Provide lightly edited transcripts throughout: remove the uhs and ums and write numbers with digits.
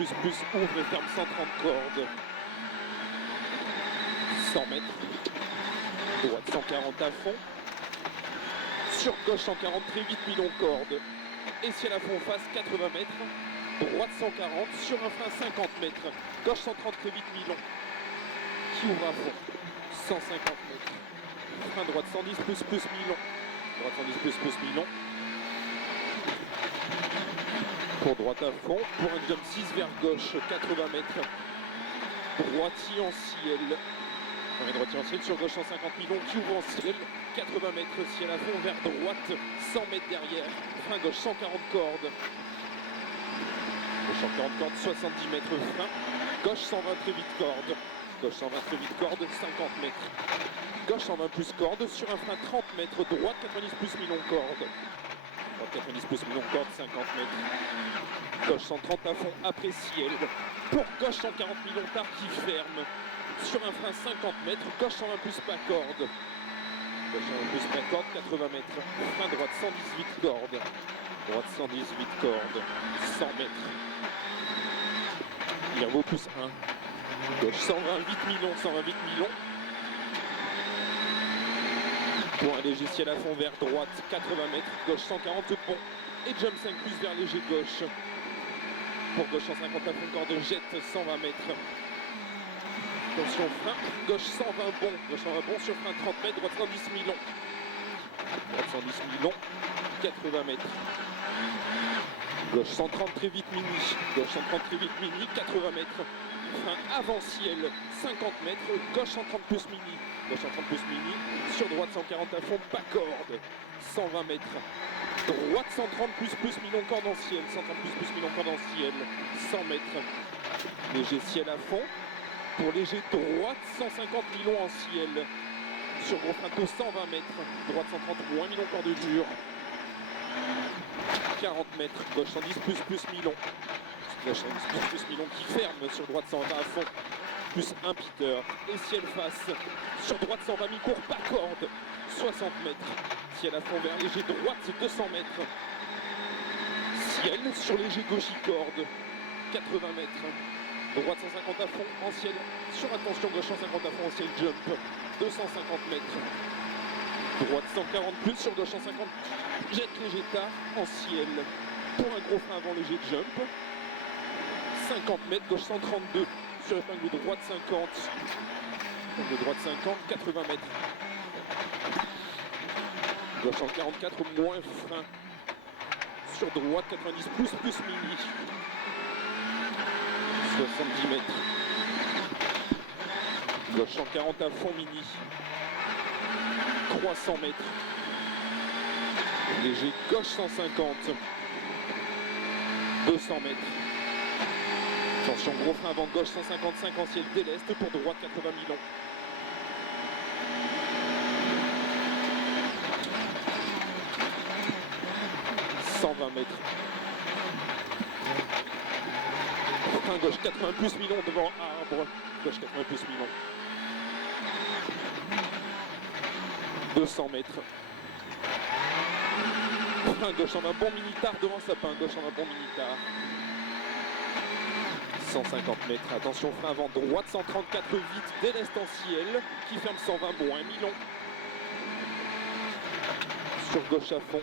ouvre et ferme 130 cordes. 100 mètres. Droite 140 à fond. Sur gauche 140, très vite, mi-long corde. Et ciel à fond face 80 mètres. Droite 140, sur un frein 50 mètres. Gauche 130, très vite, mi-long. Qui ouvre à fond. 150 mètres. Frein droite 110, mi-long. Droite 110, mi-long. Pour droite à fond. Pour un jump 6 vers gauche, 80 mètres. Droitier en ciel. Droitier en ciel, sur gauche 150 mi-long, qui ouvre en ciel. 80 mètres, ciel à fond, vers droite, 100 mètres derrière. Frein gauche 140 cordes. Gauche 140 cordes, 70 mètres frein. Gauche 120 très vite corde. Gauche 120 très vite corde, 50 mètres. Gauche 120 plus corde, sur un frein 30 mètres. Droite 90 plus mi-long corde. Droite 90 plus mi-long corde, 50 mètres. Gauche 130 à fond, après ciel. Pour gauche 140 mi-long tard qui ferme. Sur un frein 50 mètres. Gauche 120 plus pas corde. Gauche 120 plus pas corde, 80 mètres. Frein droite 118 cordes. Droite 118 cordes, 100 mètres. Il vaut plus 1. Gauche 128 mi-long, 128 mi-long. Pour un léger ciel à fond vers droite, 80 mètres. Gauche 140 pont. Et jump 5 plus vers léger gauche. Pour gauche 150 à fond, corde jette 120 mètres. Attention frein, gauche 120 bon, gauche 120 bon sur frein 30 mètres, droite 110 mi-long. Droite 110 mi-long, 80 mètres. Gauche 130 très vite mini, gauche 130 très vite mini, 80 mètres. Frein avant ciel, 50 mètres, gauche 130 plus mini. Gauche 130 plus mini, sur droite 140 à fond, pas corde, 120 mètres. Droite 130 plus mi-long corde en ciel, 130 plus mi-long corde en ciel, 100 mètres. Léger ciel à fond. Pour léger droite, 150 mi-long en ciel. Sur gros frein tôt, 120 mètres. Droite 130 moins mi-long corde dure. 40 mètres. Gauche 110 plus mi-long. Gauche 110 plus mi-long qui ferme. Sur droite 120 à fond. Plus un Peter. Et ciel face. Sur droite 120 mi-court, pas corde. 60 mètres. Ciel à fond vers léger droite, 200 mètres. Ciel sur léger gauche corde. 80 mètres. Droite 150 à fond en ciel, sur attention gauche 150 à fond en ciel, jump, 250 mètres. Droite 140 plus, sur gauche 150, jette léger tard en ciel, pour un gros frein avant léger jump. 50 mètres, gauche 132, sur épingle droite 50, épingle droite 50, 80 mètres. Gauche 144, moins frein, sur droite 90 plus mini. 70 mètres. Gauche 140 à fond mini. 300 mètres. Léger gauche 150. 200 mètres. Attention, gros frein avant gauche 155 en ciel déleste pour droite 80 mi-long. Mètres. Frein gauche 80 plus mi-long devant arbre. Gauche 80 plus mi-long. 200 mètres. Frein gauche en un bon mini-tard devant sapin. Gauche en un bon mini-tard. 150 mètres. Attention, frein avant droite 134 vite déleste en ciel. Qui ferme 120 bon, 1 mi-long. Sur gauche à fond.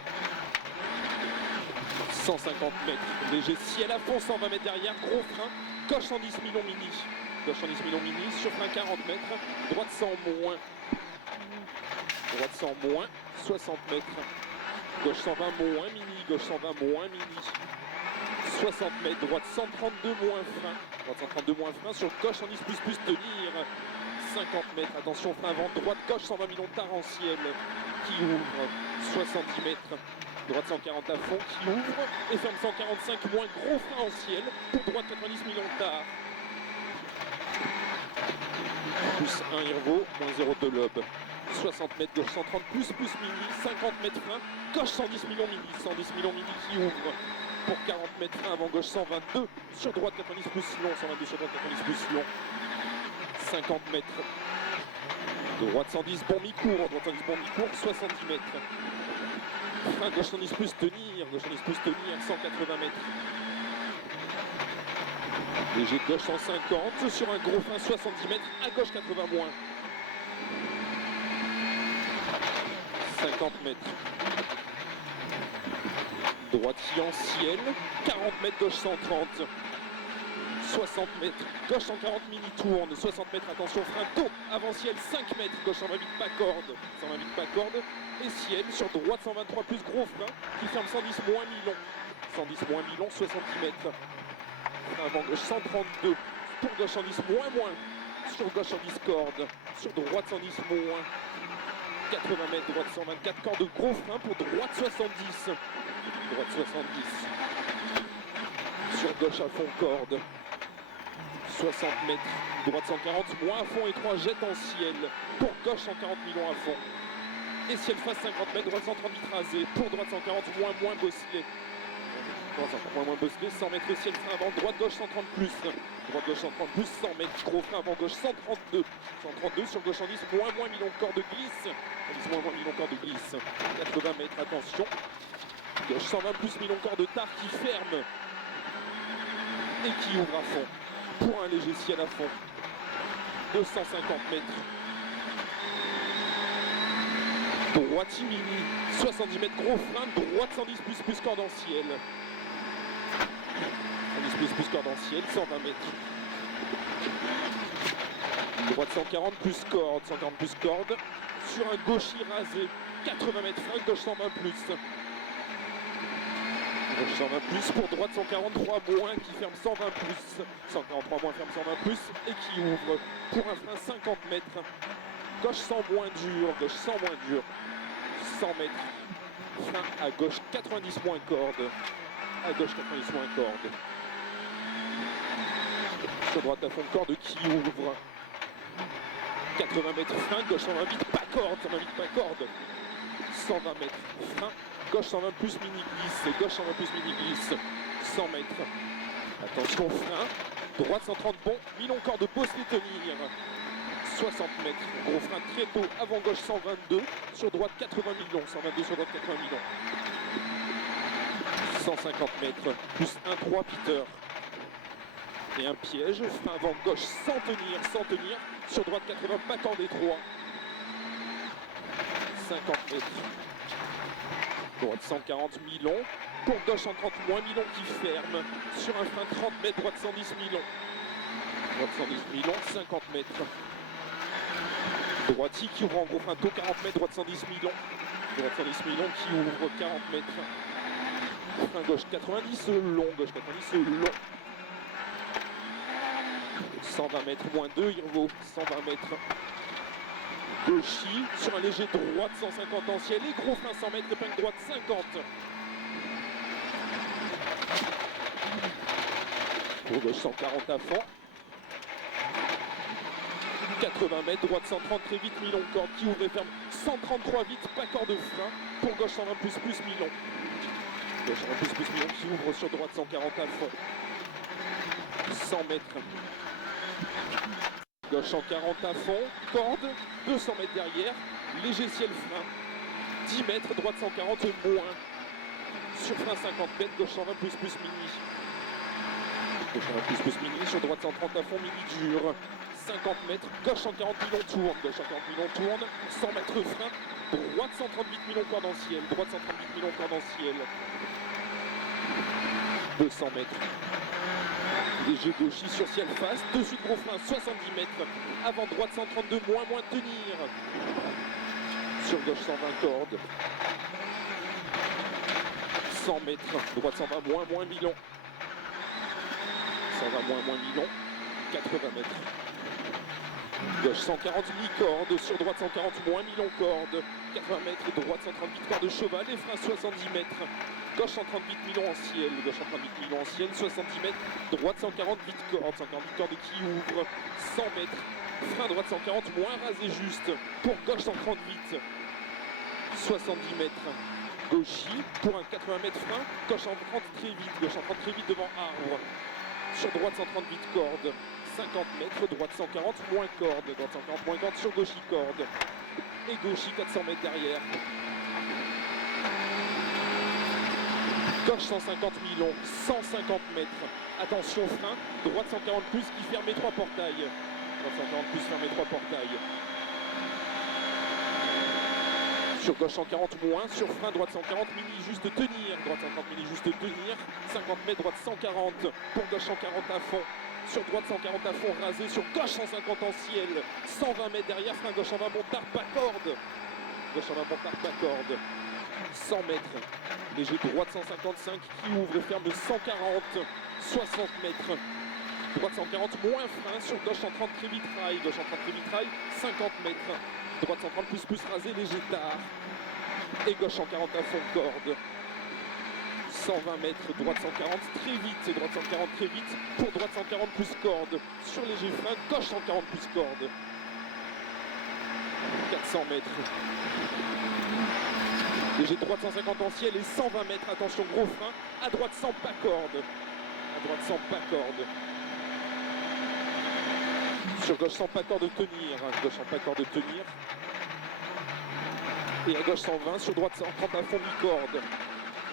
150 mètres, léger ciel à fond, 120 mètres derrière, gros frein, gauche 110 mi-long mini, gauche 110 mi-long mini, sur frein 40 mètres, droite 100 moins, droite 100 moins, 60 mètres, gauche 120 moins mini, gauche 120 moins mini, 60 mètres, droite 132 moins frein, droite 132 moins frein, sur gauche 110 plus tenir, 50 mètres, attention frein avant, droite gauche 120 mi-long tard en ciel, qui ouvre, 70 mètres, droite 140 à fond qui ouvre et ferme 145 moins gros frein en ciel pour droite 90 mi-long tard. Plus 1 Irvo, moins 0 de lobe. 60 mètres gauche 130 plus mini, 50 mètres frein, gauche 110 mi-long mini, 110 mi-long mini qui ouvre pour 40 mètres frein avant gauche 122, sur droite 90 plus long, 122 sur droite 90 plus long. 50 mètres. Droite 110 bon mi-court, droite 110 bon mi-court, 70 mètres. Frein gauche 110 plus tenir, gauche 110 plus tenir, 180 mètres. Léger de gauche 150 sur un gros frein 70 mètres, à gauche 80 moins. 50 mètres. Droitier en ciel, 40 mètres gauche 130. 60 mètres, gauche 140 mini tourne, 60 mètres, attention frein tôt, avant ciel 5 mètres, gauche 120 vite pas corde, 120 vite pas corde, et ciel sur droite 123 plus gros frein qui ferme 110 moins mi-long, 110 moins mi-long, 70 mètres, frein avant gauche 132, pour gauche 110 moins, sur gauche 110 corde, sur droite 110 moins, 80 mètres, droite 124 corde, gros frein pour droite 70, droite 70, sur gauche à fond corde, 60 mètres, droite 140, moins à fond et 3 jette en ciel, pour gauche 140 millions à fond, et ciel face 50 mètres, droite 130 vite rasé, pour droite 140, moins bosselé, droite 140, moins bosselé, 100 mètres et ciel frein avant, droite gauche 130 plus, droite gauche 130 plus, 100 mètres, gros frein avant gauche 132, 132 sur gauche 110, moins millions de corps de glisse, 110 moins millions de corps de glisse, 80 mètres, attention, gauche 120 plus millions de corps de tard qui ferme, et qui ouvre à fond. Pour un léger ciel à fond, 250 mètres. Droite mini, 70 mètres, gros frein, droite 110 plus corde en ciel. 110 plus corde en ciel, 120 mètres. Droite 140 plus corde, 140 plus corde. Sur un gauchis rasé, 80 mètres, frein, gauche 120 plus. Gauche 120 plus pour droite 143 moins qui ferme 120 plus, 143 moins ferme 120 plus et qui ouvre pour un frein 50 mètres, gauche 100 moins dur, gauche 100 moins dur, 100 mètres, frein à gauche 90 moins corde, à gauche 90 moins corde, sur droite à fond de corde qui ouvre, 80 mètres, frein, gauche 120 vite, pas corde, 120 vite, pas corde, 120 mètres, frein, gauche 120 plus mini glisse, gauche 120 plus mini glisse, 100 mètres. Attention frein, droite 130 bon, mi-long corps de bosselet tenir, 60 mètres, gros frein très tôt, avant gauche 122, sur droite 80 millions, 122 sur droite 80 millions. 150 mètres, plus 1-3 Peter. Et un piège, frein avant gauche sans tenir, sur droite 80, pas cordé 3. 50 mètres. Droite 140 mi-long, pour gauche 130 moins mi-long qui ferme, sur un frein 30 mètres, droite 110 mi-long. Droite 110 mi-long, 50 mètres. Droitier qui ouvre en gros frein tôt, 40 mètres, droite 110 mi-long. Droite 110 mi-long qui ouvre 40 mètres. Frein gauche 90 long, gauche 90 long. 120 mètres moins 2, Irvo, 120 mètres. Gauchis sur un léger droite 150 en ciel et gros frein 100 mètres, épingle droite 50. Pour gauche 140 à fond. 80 mètres, droite 130 très vite, mi-long corde qui ouvre et ferme 133 vite, pas corde de frein. Pour gauche 120 plus mi-long. Gauche 120 plus mi-long qui ouvre sur droite 140 à fond. 100 mètres. Gauche 140 à fond, corde, 200 mètres derrière, léger ciel frein, 10 mètres, droite 140 moins, sur frein 50 mètres, gauche 120 plus mini. Gauche 120 plus mini, sur droite 130 à fond, mini dur, 50 mètres, gauche 140 millions tourne, gauche 140 millions tourne, 100 mètres frein, droite 138 millions corde en ciel, droite 138 millions corde en ciel, 200 mètres. Léger gauchis sur ciel face, dessus de gros frein 70 mètres, avant droite 132 moins tenir, sur gauche 120 cordes, 100 mètres, droite 120 moins mi-long, 120 moins mi-long, 80 mètres, gauche 140 mi-corde, sur droite 140 moins mi-long corde, 80 mètres, droite 138 corde de cheval et frein 70 mètres. Gauche 130 vite mi-long en ciel, gauche 130 vite mi-long en ciel, 70 mètres, droite 140 vite corde, 140 vite corde qui ouvre, 100 mètres, frein droite 140, moins rasé juste, pour gauche 130 vite, 70 mètres, gauchis, pour un 80 mètres frein, gauche 130 très vite, gauche 130 très vite devant arbre, sur droite 130 vite corde, 50 mètres, droite 140 moins corde, droite 140 moins corde, sur gauchis corde, et gauchis 400 mètres derrière. Gauche 150 Milon, 150 mètres. Attention frein, droite 140 plus qui ferme les 3 portails. Droite 140 plus ferme les 3 portails. Sur gauche 140 moins, sur frein droite 140 mini juste tenir. Droite 140 mini juste tenir. 50 mètres droite 140 pour gauche 140 à fond. Sur droite 140 à fond rasé, sur gauche 150 en ciel. 120 mètres derrière, frein gauche 120 montard, pas corde. Gauche 120 montard, pas corde. 100 mètres. Léger droite 155 qui ouvre et ferme 140. 60 mètres. Droite 140 moins frein, sur gauche 130 très vitrail. Gauche 130 très vitrail, 50 mètres. Droite 130 plus rasé, léger tard. Et gauche 140 à fond corde. 120 mètres, droite 140 très vite, c'est droite 140 très vite, pour droite 140 plus corde, sur léger frein, gauche 140 plus corde. 400 mètres. Léger droite 150 en ciel et 120 mètres, attention gros frein, à droite 100 pas corde. À droite 100 pas corde. Sur gauche 100 pas corde tenir, gauche 100 pas corde tenir. Et à gauche 120, sur droite 130 à fond mi-corde.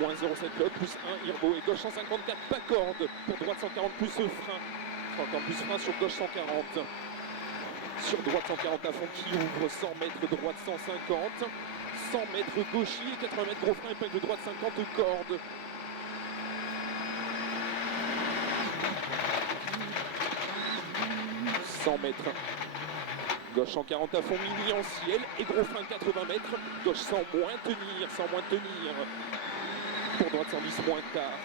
Moins 0,7 pilote, plus 1 Irbo. Et gauche 154, pas corde. Pour droite 140 plus frein. 140 plus frein sur gauche 140. Sur droite 140 à fond qui ouvre 100 mètres, droite 150. 100 mètres gauchier, 80 mètres gros frein, épingle de droite 50 corde. « 100 mètres. Gauche 140 à fond mini en ciel et gros frein 80 mètres. Gauche 100 moins tenir, 100 moins tenir. Pour droite 110 moins tard.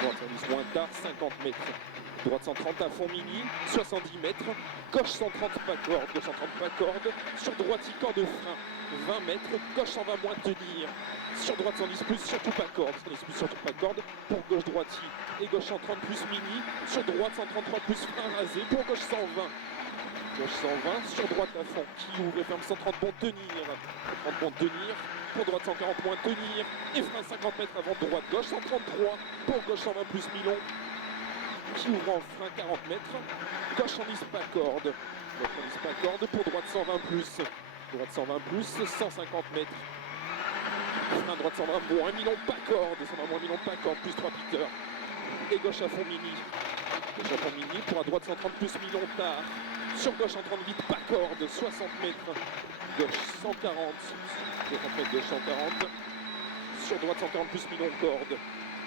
Droite 110 moins tard, 50 mètres. Droite 130 à fond mini, 70 mètres. Gauche 130 pas corde, gauche 130 pas corde. Sur droite corde de frein, 20 mètres. Gauche 120 moins tenir. Sur droite 110 plus, surtout pas corde. 110 plus, surtout pas corde. Pour gauche droite et gauche 130 plus mini. Sur droite 133 plus frein rasé. Pour gauche 120. Gauche 120, sur droite à fond, qui ouvre et ferme 130 bon tenir. 130 bon tenir, pour droite 140 moins tenir, et frein 50 mètres avant droite, gauche 133, pour gauche 120 plus Milon, qui ouvre en frein 40 mètres, gauche 110 pas corde, gauche 110 pas corde, pour droite 120 plus, droite 120 plus, 150 mètres, frein droite 120 moins Milon pas corde, 120 moins Milon pas corde, plus 3 Peter, et gauche à fond mini, gauche à fond mini, pour à droite 130 plus Milon tard, sur gauche 130 vite, pas corde, 60 mètres, gauche 140, 60 mètres, gauche 140, sur droite 140 plus Milon corde,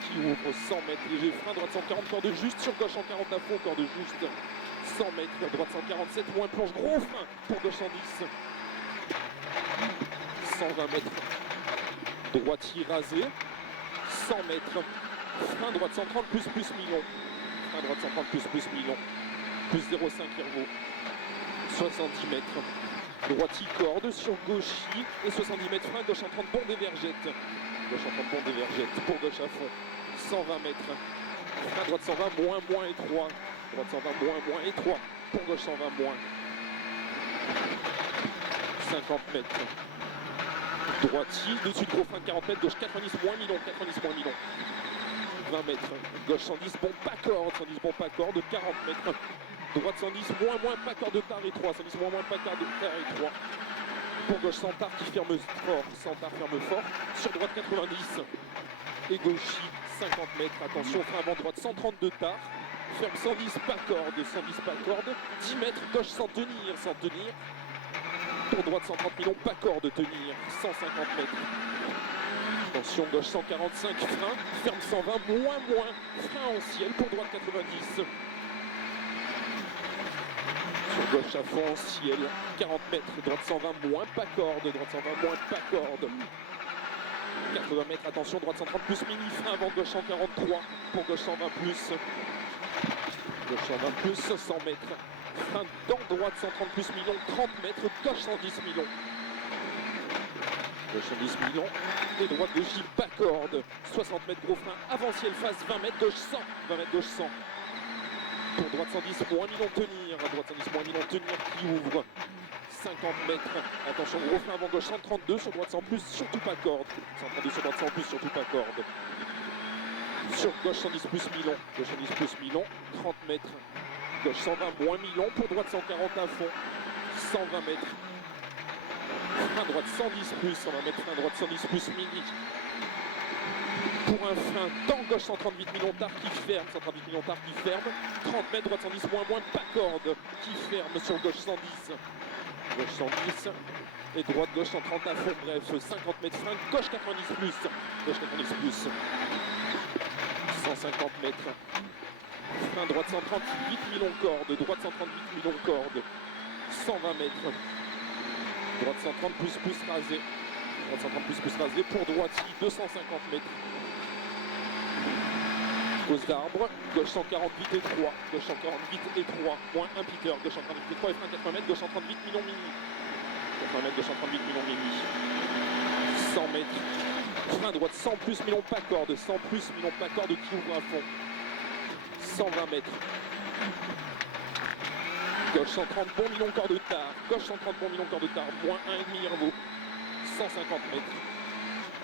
qui ouvre 100 mètres, léger frein, droite 140, corde juste, sur gauche 140 à fond, corde juste, 100 mètres, droite 147, moins planche, gros frein, pour gauche 110, 120 mètres, droitier rasé, 100 mètres, frein droite 130 plus Milon, frein droite 130 plus Milon, plus 0,5 Irvo. 70 mètres. Droitier corde sur gauchie et 70 mètres frein, gauche 130 bon des vergettes. Gauche 130 bon des vergettes pour gauche à fond. 120 mètres. Frein droite 120 moins étroit. Droite 120 moins étroit pour gauche 120 moins. 50 mètres. Droitier, dessus de gros frein de 40 mètres, gauche 90 moins Milon, 90 moins Milon. 20 mètres. Gauche 110 bon pas corde, 110 bon pas corde, 40 mètres. Droite 110, moins pas quart de tard et 3. 110, moins pas quart de tard et 3. Pour gauche, Santar qui ferme fort. Santar ferme fort. Sur droite, 90. Et gauchis, 50 mètres. Attention, frein avant droite, 132 tard. Ferme 110, pas corde. 110, pas corde. 10 mètres, gauche sans tenir. Sans tenir. Pour droite, 130 millions, pas corde tenir. 150 mètres. Attention, gauche 145, frein. Ferme 120, moins. Frein en ciel. Pour droite, 90. Sur gauche à fond en ciel, 40 mètres, droite 120 moins, pas corde, droite 120 moins, pas corde. 80 mètres, attention, droite 130 plus mini, frein avant gauche 143, pour gauche 120 plus. Gauche 120 plus, 100 mètres. Frein dans droite 130 plus millions, 30 mètres, gauche 110 millions. Gauche 110 millions, et droite gauche pas corde, 60 mètres gros frein, avant ciel face 20 mètres, gauche 100, 20 mètres gauche 100. Pour droite 110, moins Milon tenir. Droite 110, moins Milon tenir qui ouvre 50 mètres. Attention, gros frein avant gauche 132, sur droite 100 plus, surtout pas corde. 132 sur droite 100 plus, surtout pas corde. Sur gauche 110 plus Milon. Gauche 110 plus Milon, 30 mètres. Gauche 120 moins Milon, pour droite 140 à fond. 120 mètres. Frein droite 110 plus, 120 mètres, frein droite 110 plus mini. pour un frein dans gauche 138 millions tard qui ferme, 138 millions tard qui ferme, 30 mètres, droite 110 moins, pas corde qui ferme sur gauche 110, gauche 110 et droite gauche 130 à fond, bref 50 mètres frein, gauche 90 plus, gauche 90 plus, 150 mètres, frein droite 138 millions corde, droite 138 millions corde, 120 mètres, droite 130 plus rasé, droite 130 plus rasé pour droitier 250 mètres. Cause d'arbre, gauche 148 et 3, gauche 148 et 3, moins 1 Peter, gauche 148 et 3 et frein 80 mètres, gauche 138 millions mini. 80 mètres, gauche 138 millions mini. 100 mètres, frein droite 100 plus millions pas corde, 100 plus millions pas corde qui ouvre à fond. 120 mètres. Gauche 130 bon millions corde de tard, gauche 130 bon millions corde de tard, moins 1,5 Hervaux. 150 mètres.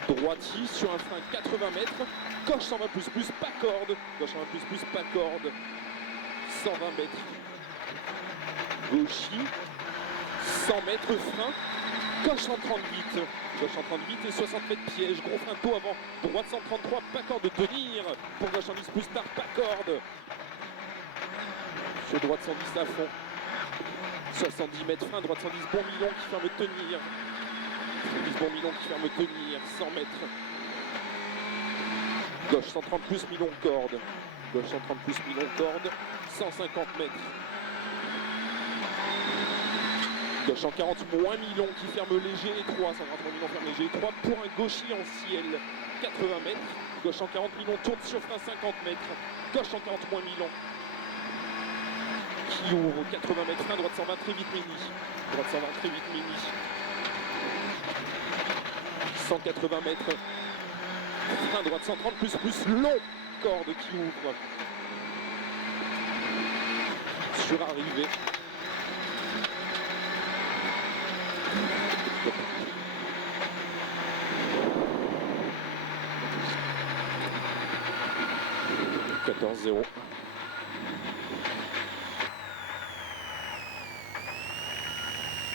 Droitier sur un frein 80 mètres, gauche 120 plus, pas corde, gauche 120 plus, pas corde, 120 mètres. Gauchier, 100 mètres frein, gauche 138, gauche 138 et 60 mètres piège, gros frein tôt avant, droite 133, pas corde de tenir, pour gauche 110 plus tard, pas corde. Sur droite 110 à fond, 70 mètres frein, droite 110 bon million qui ferme tenir. 110 bon millions qui ferme tenir, 100 mètres. Gauche 130 plus millions corde. Gauche 130 plus millions corde, 150 mètres. Gauche 140 moins millions qui ferme léger et 3, 140 millions ferme léger et 3 pour un gaucher en ciel, 80 mètres. Gauche 140 millions tourne sur frein 50 mètres. Gauche 140 moins millions qui ouvre 80 mètres frein, droite 120 très vite mini. Droite 120 très vite mini. 180 mètres, frein droite 130 plus long, corde qui ouvre, sur arrivée, « 14-0 »